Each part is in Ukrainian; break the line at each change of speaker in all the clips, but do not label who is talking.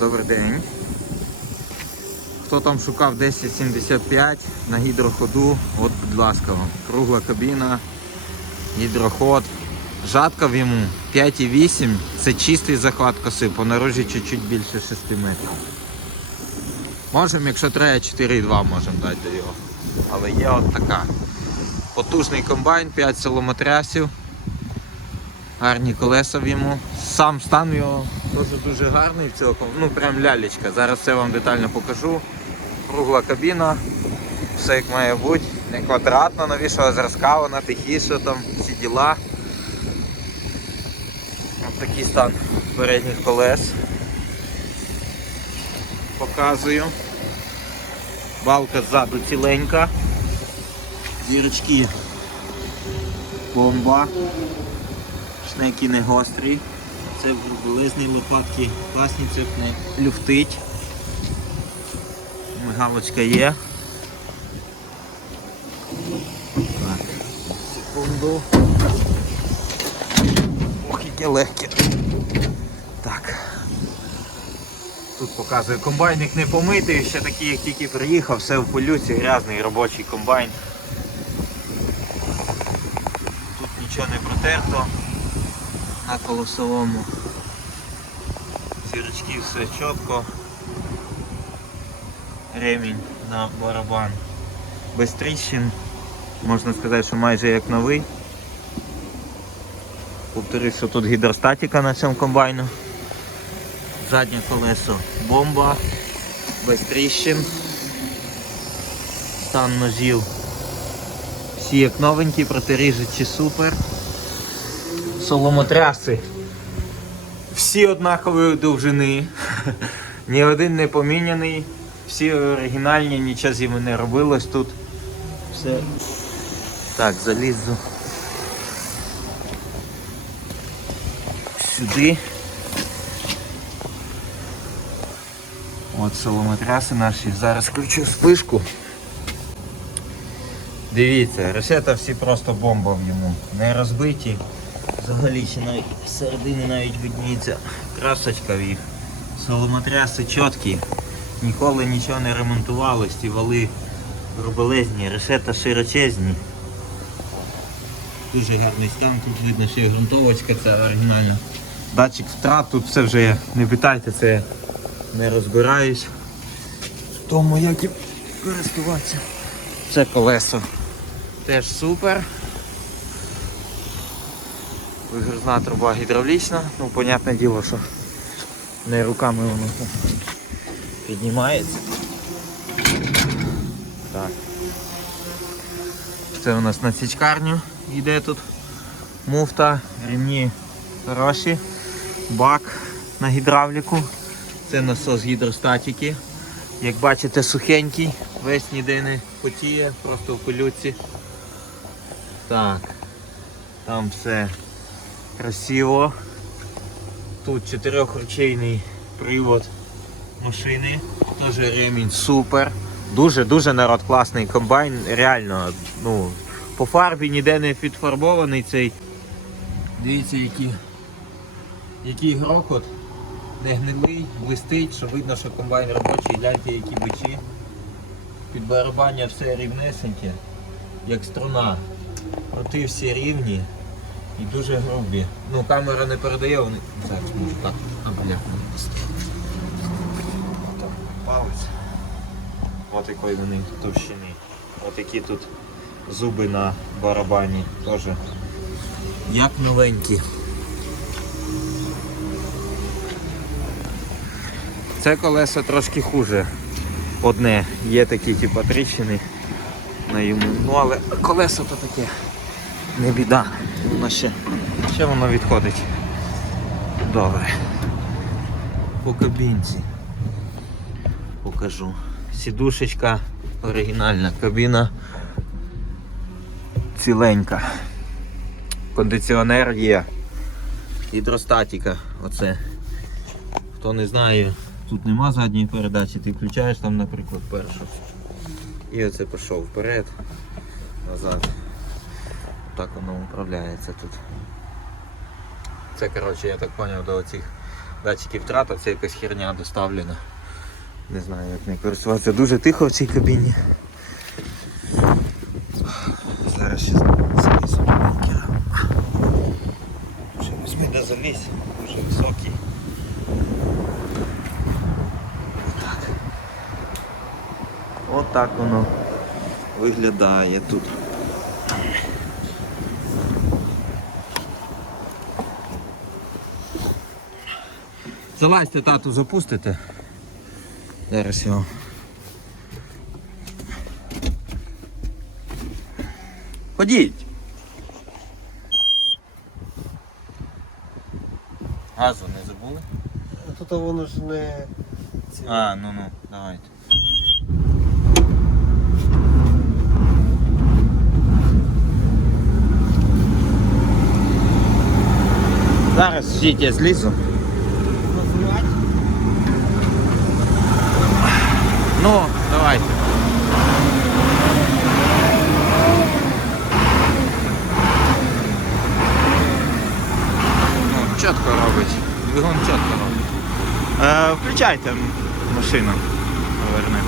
Добрий день. Хто там шукав 1075 на гідроходу, от, будь ласка, вам. кругла кабіна, гідроход. Жатка в йому 5,8, це чистий захват коси, по наружі чуть-чуть більше 6 метрів. Можемо, якщо треба, 4,2 можемо дати до його. Але є от така. Потужний комбайн, 5 силометрясів. Гарні колеса в йому. Сам стан його дуже дуже гарний в цього. ком- Ну прям лялечка. Зараз все вам детально покажу. Кругла кабіна, все як має бути. Не квадратно, новішого зразка, вона тихіша, там всі діла. Ось такий стан передніх колес. Показую. Балка ззаду ціленька. Зірочки. Бомба. Шнеки не гострі. Це велизні лопатки класні, це не люфтить. Мигалочка є. Так, секунду. Ох, яке легке. Так. Тут показує комбайник не помитий, ще такий, як тільки приїхав, все в полюці, грязний робочий комбайн. Тут нічого не протерто на колосовому. Зірочки все чітко. Ремінь на барабан. Без тріщин. Можна сказати, що майже як новий. Повторюсь, що тут гідростатика на цьому комбайну. Заднє колесо бомба, без тріщин. Стан ножів. Всі як новенькі, протиріжучі супер. Соломотряси. Всі однакової довжини. Ні один не поміняний. Всі оригінальні, нічого з ними не робилось тут. Все. Так, залізу. Сюди. От соломотряси наші. Зараз включу спишку. Дивіться, решета всі просто бомба в йому. Не розбиті. Взагалі ще середини навіть видніється красочка в їх. Соломотряси чіткі. Ніколи нічого не ремонтувалось, ті вали робелезні, решета широчезні. Дуже гарний стан, тут видно, що і ґрунтовочка ця оригінальна. Датчик втрат, тут все вже не питайте, це не розбираюсь. Тому як і користуватися. Це колесо. Теж супер. Вигрузна труба гідравлічна, ну понятне діло, що не руками воно піднімається. Так. Це у нас на січкарню йде тут муфта, ремні хороші, бак на гідравліку. Це насос гідростатики. Як бачите, сухенький, весь ніде не потіє, просто в пилюці. Так, там все красиво. Тут чотирьохручейний привод машини. Теж ремінь супер. Дуже-дуже народ класний комбайн. Реально, ну, по фарбі ніде не підфарбований цей. Дивіться, який, який грохот. Не гнилий, блистить, що видно, що комбайн робочий, гляньте, які бичі. Під барабання все рівнесеньке, як струна. Роти всі рівні і дуже грубі. Ну, камера не передає, вони. Зараз можу так. Бля. Палець. От якої вони товщини. От які тут зуби на барабані теж. Як новенькі. Це колесо трошки хуже. Одне. Є такі типу, тріщини на йому. Ну але колесо то таке. Не біда. Воно ще, ще воно відходить. Добре. По кабінці. Покажу. Сідушечка оригінальна, кабіна ціленька. Кондиціонер є. Гідростатика. Оце. Хто не знає, тут нема задньої передачі, ти включаєш там, наприклад, першу. І оце пішов вперед, назад. Так воно управляється тут. Це коротше, я так зрозумів, до оцих Датчики втрата, це якась херня доставлена. Не знаю, як не користуватися. Дуже тихо в цій кабіні. Зараз ще залізу маленький рамок. Ще візьми де залізь, дуже високий. Отак. Отак воно виглядає тут. Залазьте тату запустите. Зараз його. Ходіть. Газу не забули?
Тут воно ж не.
А, ну ну, давайте. Зараз ждіть, я злізу. Чітко робить. Двигун чітко робить. Е, включайте машину. Поверни.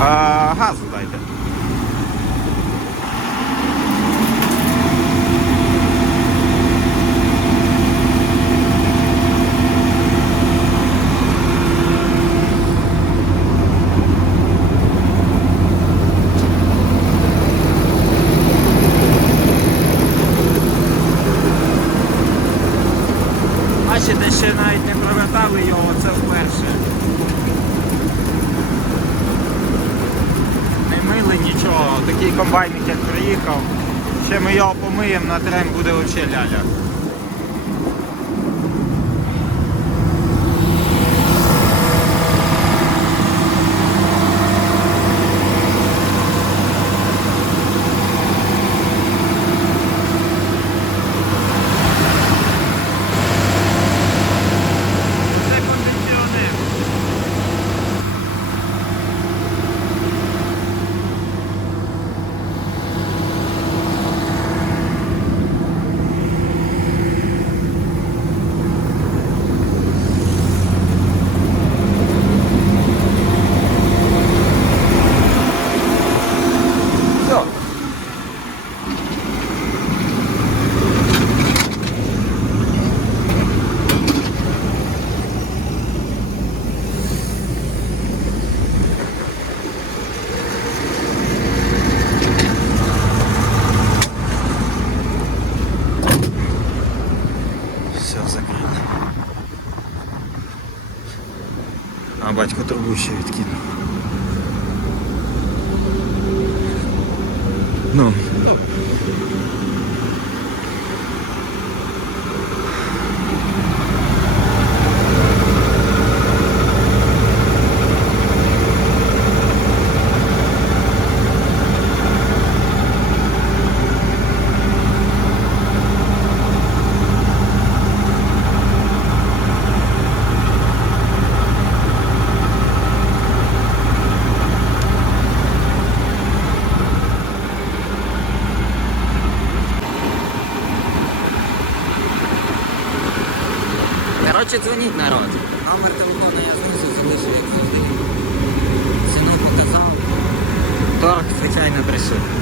А, газу Бачите, ще навіть не провертали його, це вперше. Не мили нічого, такий комбайник як приїхав. Ще ми його помиємо, на трем буде взагалі ляля. Це кондиціонер. Все. Все закрито. А батько трубу ще відкинув. Ну, добре.
Коротше, дзвоніть народ. Номер телефону я знизу залишив, як завжди. Ціну показав. Торг, звичайно, прийшов.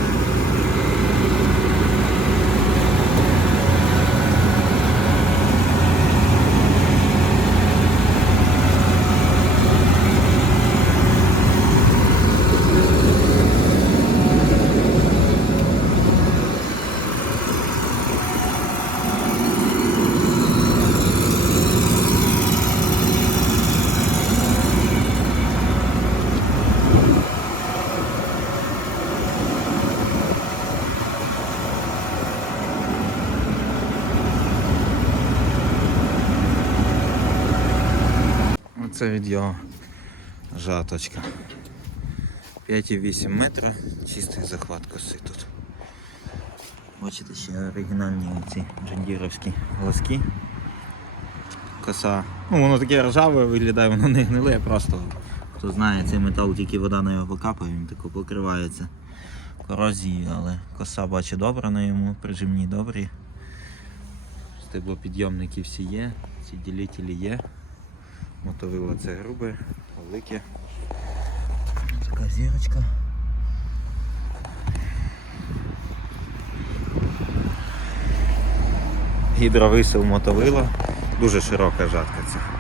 Оце від його жаточка. 5,8 метра, чистий захват коси тут. Бачите, ще оригінальні ці джандіровські лоски. Коса. Ну воно таке ржаве виглядає, воно не гниле, просто хто знає, цей метал тільки вода на його покапає, він тако покривається корозії, але коса бачу добра на йому, прижимні добрі. Стеблопідйомники всі є, ці ділителі є. Мотовило це грубе, велике. Така зірочка. Гідровисел мотовила. Дуже широка жатка ця.